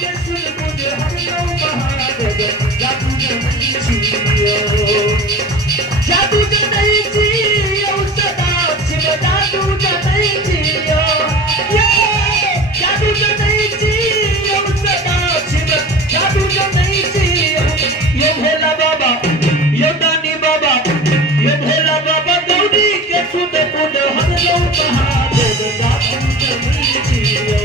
के सुन बुझ हम लो महादेव जादू नहीं जियो जादू नहीं जियो सदा शिव जादू नहीं जियो जादू नहीं जियो सदा शिव जादू नहीं जियो ये भोला बाबा ये दानी बाबा ये भोला बाबा गौरी के सुन बुझ हम लो महादेव जादू नहीं जियो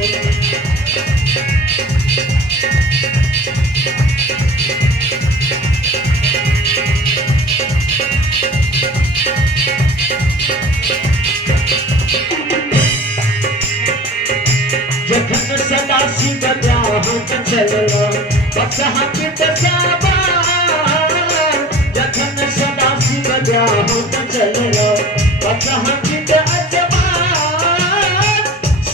जखन सदा शिव ध्यान चलला बसहा के दसाबा जखन सदा शिव ध्यान चलला बसहा के अजबा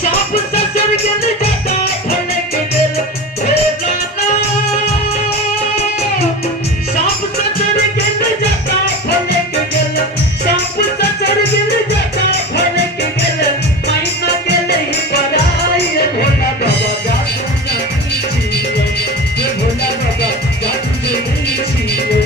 सांप ससुर गेल जटा फलक गेल भोलाना सांप ससुर गेल जटा फलक गेल सांप ससुर गेल जटा फलक गेल मैना गेल ही पराई भोला बाबा जादू नहीं जियो ये भोला बाबा जादू नहीं जियो